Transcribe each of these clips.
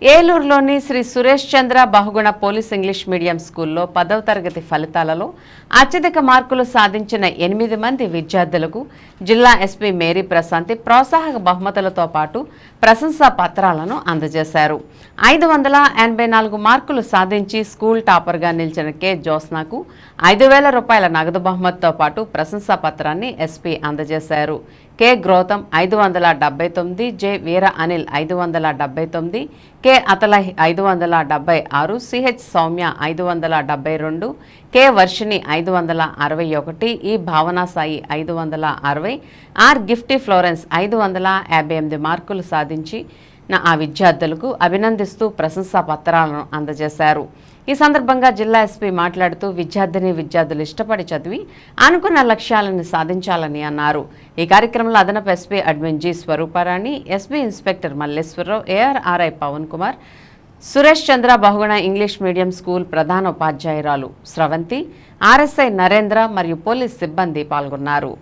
ఏలూరులోని Shri Suresh Chandra Bahuguna police English medium స్కూల్లో పదవ తరగతి ఫలితాలలో అత్యధిక మార్కులు సాధించిన ఎనిమిది మంది విద్యార్థులకు జిల్లా ఎస్పీ మేరీ ప్రశాంతి ప్రోత్సాహక బహుమతులతో పాటు ప్రశంసా పత్రాలను అందజేశారు. ఐదు వందల ఎనభై నాలుగు మార్కులు సాధించి స్కూల్ టాపర్గా నిలిచిన కె జోస్నాకు ఐదు వేల రూపాయల నగదు బహుమతితో పాటు ప్రశంసా పత్రాన్ని ఎస్పీ అందజేశారు. కె గ్రోతం ఐదు వందల డెబ్బై తొమ్మిది జె వీర అనిల్ ఐదు వందల డెబ్బై తొమ్మిది కె అతల ఐదు వందల డెబ్బై ఆరు సిహెచ్ సౌమ్య ఐదు వందల డెబ్బై రెండు కె వర్షిణి ఐదు వందల అరవై ఒకటి ఈ భావనా సాయి ఐదు వందల అరవై ఆర్ గిఫ్టీ ఫ్లోరెన్స్ ఐదు వందల యాభై ఎనిమిది మార్కులు సాధించి ఆ విద్యార్థులకు అభినందిస్తూ ప్రశంసా పత్రాలను అందజేశారు. ఈ సందర్భంగా జిల్లా ఎస్పీ మాట్లాడుతూ విద్యార్థిని విద్యార్థులు ఇష్టపడి చదివి అనుకున్న లక్ష్యాలను సాధించాలని అన్నారు. ఈ కార్యక్రమంలో అదనపు SP admin G Swaruparani SP inspector Malleswararao ARRI Pavan Kumar Suresh Chandra Bahuguna English medium school ప్రధాన ఉపాధ్యాయురాలు స్రవంతి ఆర్ఎస్ఐ నరేంద్ర మరియు పోలీస్ సిబ్బంది పాల్గొన్నారు.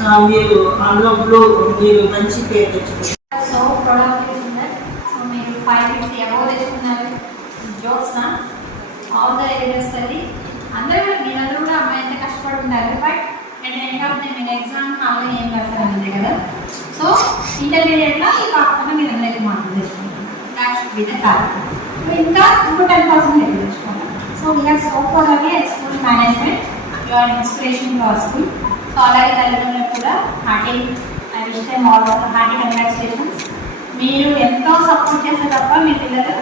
మీరు మీరు అందులో మీరు మంచి పేరు తెచ్చుకోండి. సో proud of సో మీరు ఫైవ్ ఫిఫ్టీ అబౌవ్ తెచ్చుకున్నారు? జోక్స్ ఆల్ ద ఏరియాస్ అది అందరూ మీరందరూ కూడా అమ్మాయి ఎంత కష్టపడి but and end of the మీరు ఎగ్జామ్ హాల్లో ఏం రాస్తారు అంతే కదా? సో ఇంటర్మీడియట్లో కాకుండా మీరు అందరికీ మార్కులు తెచ్చుకుంటారు. That should be the target ఇంకా ఇంకో టెన్ పర్సెంట్ ఎక్కువ so we're so proud of school management your inspiration to school so అలాగే తల్లిదండ్రులకు కూడా hearty I wish them all hearty congratulations మీరు ఎంతో సపోర్ట్ చేస్తే తప్ప మీ పిల్లలు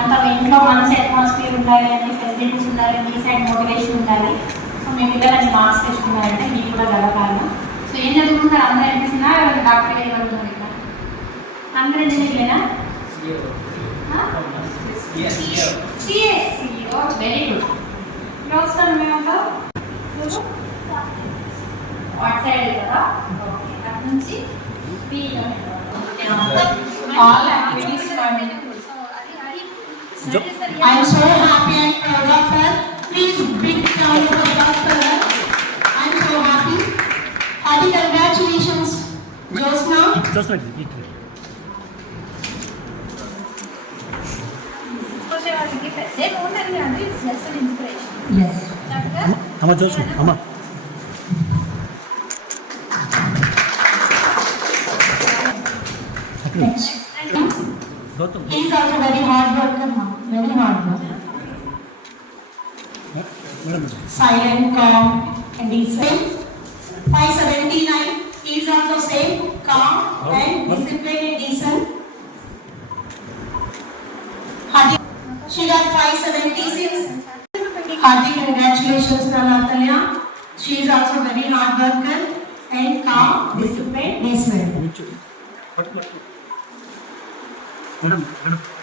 అంత ఇంట్లో మంచి అట్మాస్ఫియర్ ఉండాలి అన్ని ఫెసిలిటీస్ ఉండాలి మీ సైడ్ మోటివేషన్ ఉండాలి. సో మీ పిల్లలు అన్ని మార్క్స్ తెచ్చుకున్నారంటే మీకు కూడా గర్వకారణం. సో ఏం చదువుకుంటారు అందరూ అనిపిస్తున్నా ఎవరు డాక్టర్ గారు ఎవరు ఇట్లా అందరూ ఇంజనీర్లేనా వెరీ గుడ్ వస్తాను మేము వాట్ సైడ్ కదా ఓకే అక్కడ నుంచి be all activities I'm so happy and proud of her. Please big round of applause for her. I'm so happy. Happy congratulations, Josna. Just like this. వాళ్ళకి పెద్ద ఉండదు Please. He is also very hard worker now. Very hard worker. Silent, calm, and decent. 579. He is also same, calm, and disciplined and decent. Hardik. She got 576. Hardik, congratulations, Nalatalia. She is also very hard worker and calm, disciplined, decent. 不是不是